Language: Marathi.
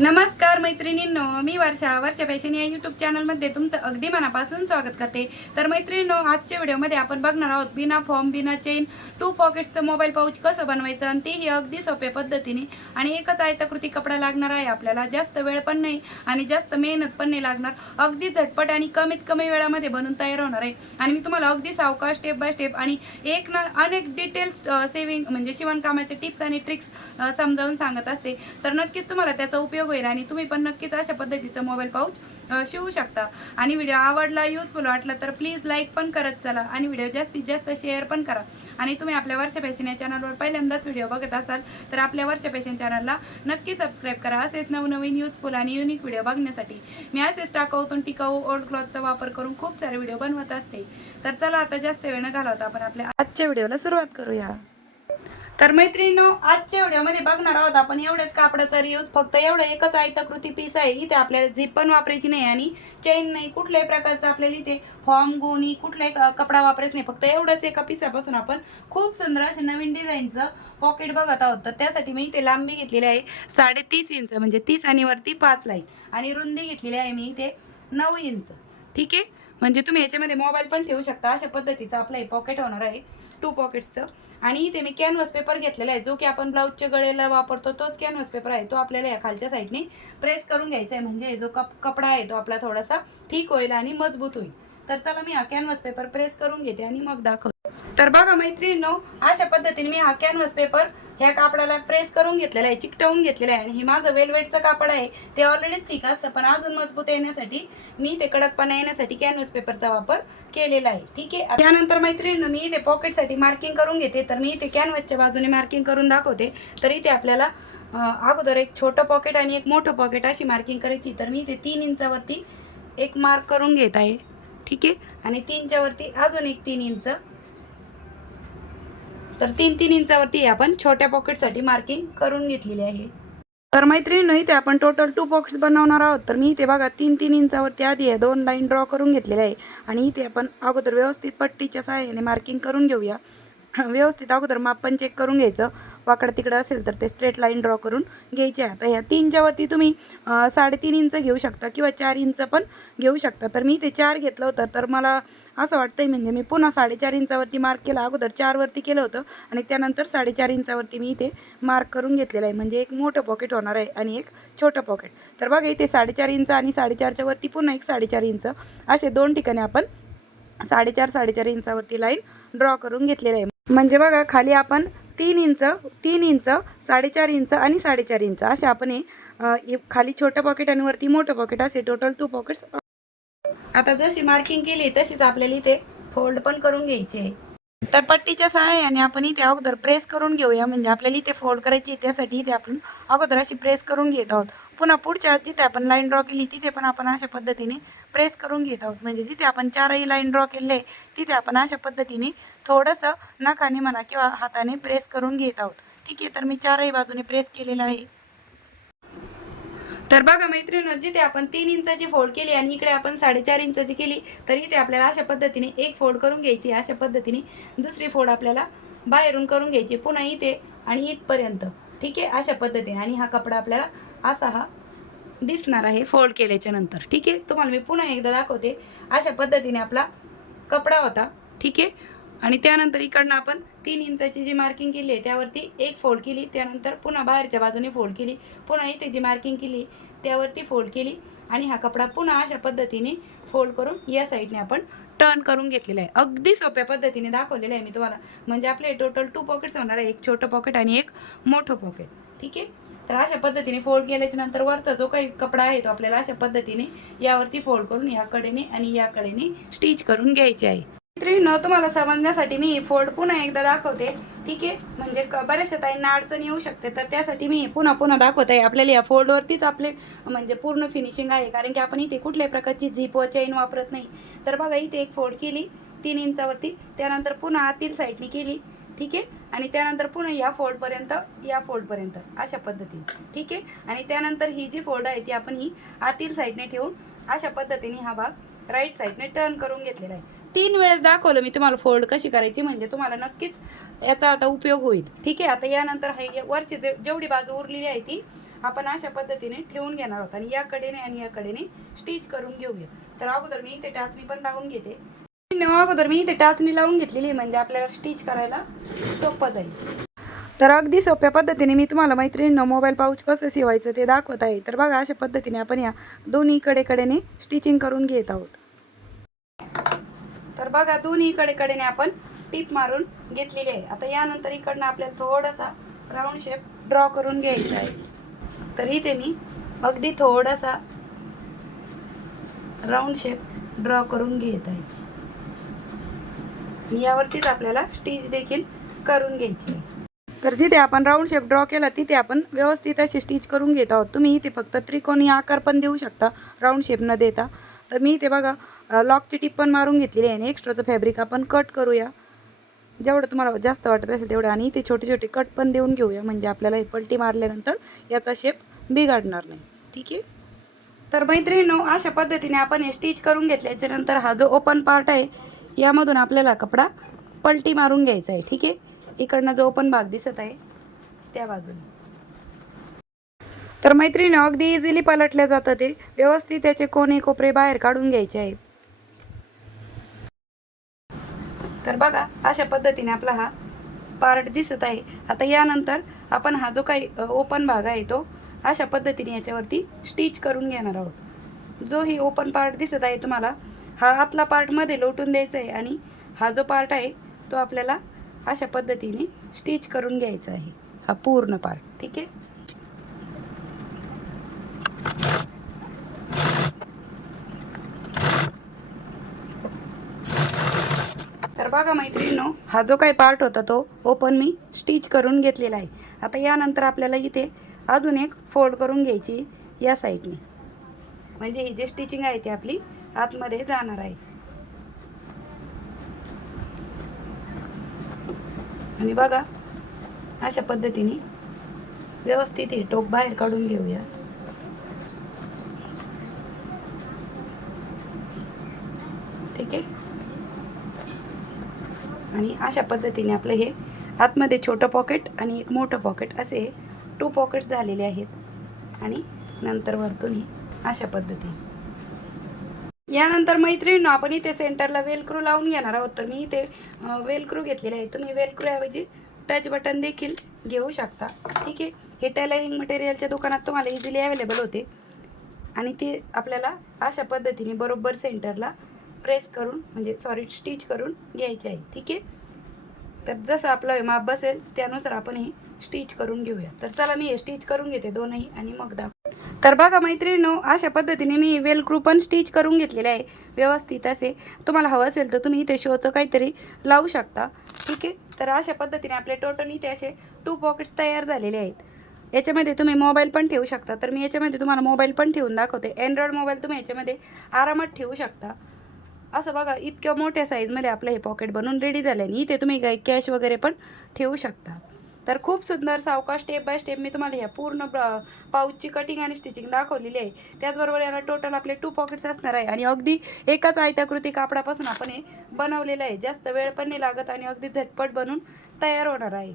नमस्कार मैत्रिणींनो मी वर्षा. वर्षा फॅशन या यूट्यूब चॅनलमध्ये तुमचं अगदी मनापासून स्वागत करते. तर मैत्रिणींनो आजच्या व्हिडिओमध्ये आपण बघणार आहोत बिना फॉर्म बिना चेन टू पॉकेट्सचं मोबाईल पाऊच कसं बनवायचं आणि तेही अगदी सोप्या पद्धतीने. आणि एकच आयताकृती कपडा लागणार आहे आपल्याला. जास्त वेळ पण नाही आणि जास्त मेहनत पण नाही लागणार. अगदी झटपट आणि कमीत कमी वेळामध्ये बनून तयार होणार आहे. आणि मी तुम्हाला अगदी सावकाश स्टेप बाय स्टेप आणि एक ना अनेक डिटेल्स सेविंग म्हणजे शिवणकामाचे टिप्स आणि ट्रिक्स समजावून सांगत असते. तर नक्कीच तुम्हाला त्याचा उपयोग होईल आणि तुम्ही पण नक्कीच अशा पद्धतीचं मोबाईल पाऊच शिवू शकता. आणि व्हिडिओ आवडला युजफुल वाटला तर प्लीज लाईक पण करत चला आणि व्हिडिओ जास्तीत जास्त शेअर पण करा. आणि तुम्ही आपल्या वर्षा फॅशन या चॅनलवर पहिल्यांदाच व्हिडिओ बघत असाल तर आपल्या वर्षा फॅशन चॅनलला नक्की सबस्क्राईब करा. असेच नवनवीन युजफुल आणि युनिक व्हिडिओ बघण्यासाठी मी असेच टाकाऊतून टिकाऊ ओल्ड क्लॉथचा वापर करून खूप सारे व्हिडिओ बनवत असते. तर चला आता जास्त वेळ न घालवता आपण आपल्या आजच्या व्हिडिओला सुरुवात करूया. तर मैत्रिणींनो आजच्या व्हिडिओमध्ये बघणार आहोत आपण एवढ्याच कापडाचा रियूज फक्त एवढं एकच आयताकृती पीस आहे. इथे आपल्याला झिप पण वापरायची नाही आणि चेन नाही कुठल्याही प्रकारचं आपल्याला इथे फॉर्म गोनी कुठलाही कपडा वापरायचा नाही. फक्त एवढंच एका पिसापासून आपण खूप सुंदर असे नवीन डिझाईनचं पॉकेट बघत आहोत. तर त्यासाठी मी इथे लांबी घेतलेली आहे साडेतीस इंच म्हणजे तीस आणि वरती पाच लाईन आणि रुंदी घेतलेली आहे मी इथे नऊ इंच. ठीक आहे? म्हणजे तुम्ही याच्यामध्ये मोबाईल पण ठेवू शकता. अशा पद्धतीचं आपलं हे पॉकेट होणार आहे टू पॉकेट्सचं आणि इथे मी कॅनव्हस पेपर घेतलेला आहे. जो की आपण ब्लाऊजच्या गळेला वापरतो तोच कॅनव्हस पेपर आहे. तो आपल्याला या खालच्या साईडने प्रेस करून घ्यायचा आहे. म्हणजे जो कप कपडा आहे तो आपला थोडासा ठीक होईल आणि मजबूत होईल. तर चला मी हा कॅनव्हस पेपर प्रेस करून घेते आणि मग दाखवते. तर बघा मैत्रिणी अशा पद्धतीने मी हा कॅनव्हस पेपर ह्या कापडाला प्रेस करून घेतलेलं आहे चिकटवून घेतलेलं आहे आणि हे माझं वेलवेटचं कापड आहे. ते ऑलरेडीच ठीक असतं पण अजून मजबूत येण्यासाठी मी ते कडकपणा येण्यासाठी कॅनव्हस पेपरचा वापर केलेला आहे. ठीक आहे? त्यानंतर मैत्रिणींनो मी इथे पॉकेटसाठी मार्किंग करून घेते. तर मी इथे कॅनव्हसच्या बाजूने मार्किंग करून दाखवते. तर इथे आपल्याला अगोदर एक छोटं पॉकेट आणि एक मोठं पॉकेट अशी मार्किंग करायची. तर मी इथे तीन इंचावरती एक मार्क करून घेत आहे. ठीक आहे? आणि तीनच्यावरती अजून एक तीन इंच तर तीन तीन इंचावरती आपण छोट्या पॉकेटसाठी मार्किंग करून घेतलेली आहे. तर मैत्रिणींनो इथे आपण टोटल टू पॉकेट्स बनवणार आहोत. तर मी इथे बघा तीन तीन इंचावरती आधी आहे दोन लाईन ड्रॉ करून घेतलेले आहे. आणि इथे आपण अगोदर व्यवस्थित पट्टीच्या सहाय्याने मार्किंग करून घेऊया. व्यवस्थित अगोदर माप पण चेक करून घ्यायचं. वाकडं तिकडं असेल तर ते स्ट्रेट लाईन ड्रॉ करून घ्यायचे आता ह्या तीनच्या वरती तुम्ही साडेतीन इंच घेऊ शकता किंवा चार इंच पण घेऊ शकता. तर मी ते चार घेतलं होतं. तर मला असं वाटतंय म्हणजे मी पुन्हा साडेचार इंचावरती मार्क केला. अगोदर चारवरती केलं होतं आणि त्यानंतर साडेचार इंचावरती मी इथे मार्क करून घेतलेलं आहे. म्हणजे एक मोठं पॉकेट होणार आहे आणि एक छोटं पॉकेट तर बघा इथे साडेचार इंच आणि साडेचारच्या वरती पुन्हा एक साडेचार इंच. असे दोन ठिकाणी आपण साडेचार साडेचार इंचावरती लाईन ड्रॉ करून घेतलेलं आहे. म्हणजे बघा खाली आपण तीन इंच तीन इंच साडेचार इंच आणि साडेचार इंच. असे आपण हे खाली छोटं पॉकेट आणि वरती मोठं पॉकेट असे टोटल टू पॉकेट्स आता जशी मार्किंग केली तशीच आपल्याला इथे फोल्ड पण करून घ्यायची आहे. तर पट्टीच्या सहाय्याने आपण इथे अगोदर प्रेस करून घेऊया. म्हणजे आपल्याला इथे फोल्ड करायची त्यासाठी इथे आपण अगोदर अशी प्रेस करून घेत आहोत. पुन्हा पुढच्या जिथे आपण लाईन ड्रॉ केली तिथे पण आपण अशा पद्धतीने प्रेस करून घेत आहोत. म्हणजे जिथे आपण चारही लाईन ड्रॉ केले तिथे आपण अशा पद्धतीने थोडंसं नखाने म्हणा किंवा हाताने प्रेस करून घेत आहोत. ठीक आहे तर मी चारही बाजूने प्रेस केलेलं आहे. तर बघा मैत्रिणी जिथे आपण तीन इंचाची फोड केली आणि इकडे आपण साडेचार इंचाची केली तर इथे आपल्याला अशा पद्धतीने एक फोड करून घ्यायची अशा पद्धतीने दुसरी फोड आपल्याला बाहेरून करून घ्यायची पुन्हा इथे आणि इथपर्यंत. ठीक आहे? अशा पद्धतीने. आणि हा कपडा आपल्याला असा हा दिसणार आहे फोल्ड केल्याच्यानंतर. ठीक आहे? तुम्हाला मी पुन्हा एकदा दाखवते. अशा पद्धतीने आपला कपडा होता. ठीक आहे? आणि त्यानंतर इकडनं आपण तीन इंचाची जी मार्किंग केली आहे त्यावरती एक फोल्ड केली त्यानंतर पुन्हा बाहेरच्या बाजूने फोल्ड केली पुन्हा इथे जी मार्किंग केली त्यावरती फोल्ड केली आणि हा कपडा पुन्हा अशा पद्धतीने फोल्ड करून या साईडने आपण टर्न करून घेतलेला आहे. अगदी सोप्या पद्धतीने दाखवलेलं आहे मी तुम्हाला. म्हणजे आपले टोटल टू पॉकेट्स होणार आहे. एक छोटं पॉकेट आणि एक मोठं पॉकेट ठीक आहे? तर अशा पद्धतीने फोल्ड केल्याच्यानंतर वरचा जो काही कपडा आहे तो आपल्याला अशा पद्धतीने यावरती फोल्ड करून याकडेने आणि याकडेने स्टिच करून घ्यायचे आहे. मैत्रिणींनो तुम्हाला समजण्यासाठी मी फोल्ड पुन्हा एकदा दाखवते. ठीक आहे? म्हणजे क- बऱ्याचशा ताईंना अडचण येऊ शकते. तर त्यासाठी मी पुन्हा पुन्हा दाखवत. आहे आपल्याला या फोल्डवरतीच आपले म्हणजे पूर्ण फिनिशिंग आहे. कारण की आपण इथे कुठल्याही प्रकारची झीप व चेन वापरत नाही. तर बघा इथे एक फोल्ड केली तीन इंचावरती. त्यानंतर पुन्हा आतील साईडने केली. ठीक आहे? आणि त्यानंतर पुन्हा या फोल्डपर्यंत या फोल्डपर्यंत अशा पद्धतीने. ठीक आहे? आणि त्यानंतर ही जी फोल्ड आहे ती आपण ही आतील साईडने ठेवून अशा पद्धतीने हा भाग राईट साईडने टर्न करून घेतलेला आहे. तीन वेळेस दाखवलं मी तुम्हाला फोल्ड कशी करायची म्हणजे तुम्हाला नक्कीच याचा आता उपयोग होईल. ठीक आहे आता यानंतर हे वरची जे- जेवढी बाजू उरलेली आहे ती आपण अशा पद्धतीने ठेवून घेणार आहोत आणि याकडेने आणि याकडेने स्टिच करून घेऊया. तर अगोदर मी इथे टाचणी पण लावून घेते. अगोदर मी इथे टाचणी लावून घेतलेली आहे म्हणजे आपल्याला स्टिच करायला सोपं जाईल. तर अगदी सोप्या पद्धतीने मी तुम्हाला मैत्रिणींना मोबाईल पाऊच कसं शिवायचं ते दाखवत आहे. तर बघा अशा पद्धतीने आपण या दोन्ही कडेकडेने स्टिचिंग करून घेत आहोत. बघा दोन्ही कडेकडेने आपण टीप मारून घेतलेली आहे. आता यानंतर इकडनं आपल्याला थोडासा राऊंड शेप ड्रॉ करून घ्यायचा आहे. तर इथे मी अगदी थोडासा राऊंड शेप ड्रॉ करून घेत आहे. यावरतीच आपल्याला स्टिच देखील करून घ्यायची आहे. तर जिथे आपण राऊंड शेप ड्रॉ केला तिथे आपण व्यवस्थित अशी स्टिच करून घेत आहोत. तुम्ही इथे फक्त त्रिकोणी आकार पण देऊ शकता राऊंड शेप न देता. तर मी ते बघा लॉकची टिप पण मारून घेतलेली आहे आणि एक्स्ट्राचं फॅब्रिक आपण कट करूया. जेवढं तुम्हाला जास्त वाटत असेल तेवढं आणि ते छोटे छोटे कट पण देऊन घेऊया. म्हणजे आपल्याला हे पलटी मारल्यानंतर याचा शेप बिघडणार नाही. ठीक आहे? तर मैत्रिणीनो अशा पद्धतीने आपण हे स्टिच करून घेतल्याच्यानंतर हा जो ओपन पार्ट आहे यामधून आपल्याला कपडा पलटी मारून घ्यायचा आहे. ठीक आहे? इकडनं जो ओपन भाग दिसत आहे त्या बाजूने. तर मैत्रिणी अगदी इझिली पलटल्या जातं ते. व्यवस्थित त्याचे कोणे कोपरे बाहेर काढून घ्यायचे आहेत. तर बघा अशा पद्धतीने आपला हा पार्ट दिसत आहे. आता यानंतर आपण हा जो काही ओपन भाग आहे तो अशा पद्धतीने याच्यावरती स्टिच करून घेणार आहोत. जो ही ओपन पार्ट दिसत आहे तुम्हाला हा आतला पार्टमध्ये लोटून द्यायचा आहे आणि हा जो पार्ट आहे तो आपल्याला अशा पद्धतीने स्टिच करून घ्यायचा आहे. हा पूर्ण पार्ट ठीक आहे? बघा मैत्रिणींनो हा जो काही पार्ट होता तो ओपन मी स्टिच करून घेतलेला आहे. आता यानंतर आपल्याला इथे अजून एक फोल्ड करून घ्यायची या साईडने म्हणजे ही जी स्टिचिंग आहे ती आपली आतमध्ये जाणार आहे. आणि बघा अशा पद्धतीने व्यवस्थित हे टोक बाहेर काढून घेऊया. ठीक आहे? आणि अशा पद्धतीने आपलं हे आतमध्ये छोटं पॉकेट आणि एक मोठं पॉकेट असे टू पॉकेट झालेले आहेत. आणि नंतर वरतून हे अशा पद्धतीने. यानंतर मैत्रिणी आपण इथे सेंटरला वेलक्रू लावून घेणार आहोत. तर मी इथे वेलक्रू घेतलेले आहे. तुम्ही वेलक्रूऐवजी टच बटन देखील घेऊ शकता. ठीक आहे? हे टेलरिंग मटेरियलच्या दुकानात तुम्हाला इझिली अवेलेबल होते. आणि ते आपल्याला अशा पद्धतीने बरोबर सेंटरला प्रेस करून म्हणजे सॉरी स्टिच करून घ्यायची आहे. ठीक आहे? तर जसं आपलं हे माप बसेल त्यानुसार आपण हे स्टिच करून घेऊया. तर चला मी हे स्टिच करून घेते दोनही आणि मग दाखव तर बघा मैत्रिणीनो अशा पद्धतीने मी वेलक्रू पण स्टिच करून घेतलेले आहे. व्यवस्थित असे. तुम्हाला हवं असेल तर तुम्ही इथे शोचं काहीतरी लावू शकता. ठीक आहे? तर अशा पद्धतीने आपले टोटल इथे असे टू पॉकेट्स तयार झालेले आहेत. याच्यामध्ये तुम्ही मोबाईल पण ठेवू शकता. तर मी याच्यामध्ये तुम्हाला मोबाईल पण ठेवून दाखवते. अँड्रॉइड मोबाईल तुम्ही याच्यामध्ये आरामात ठेवू शकता. असं बघा इतक्या मोठ्या साईजमध्ये आपलं हे पॉकेट बनवून रेडी झालं आणि इथे तुम्ही काही कॅश वगैरे पण ठेवू शकता. तर खूप सुंदर सावकाश स्टेप बाय स्टेप मी तुम्हाला ह्या पूर्ण पाऊचची कटिंग आणि स्टिचिंग दाखवलेली आहे. त्याचबरोबर याला टोटल आपले टू पॉकेट्स असणार आहे आणि अगदी एकाच आयताकृती कापडापासून आपण हे बनवलेलं आहे. जास्त वेळ पण नाही लागत आणि अगदी झटपट बनून तयार होणार आहे.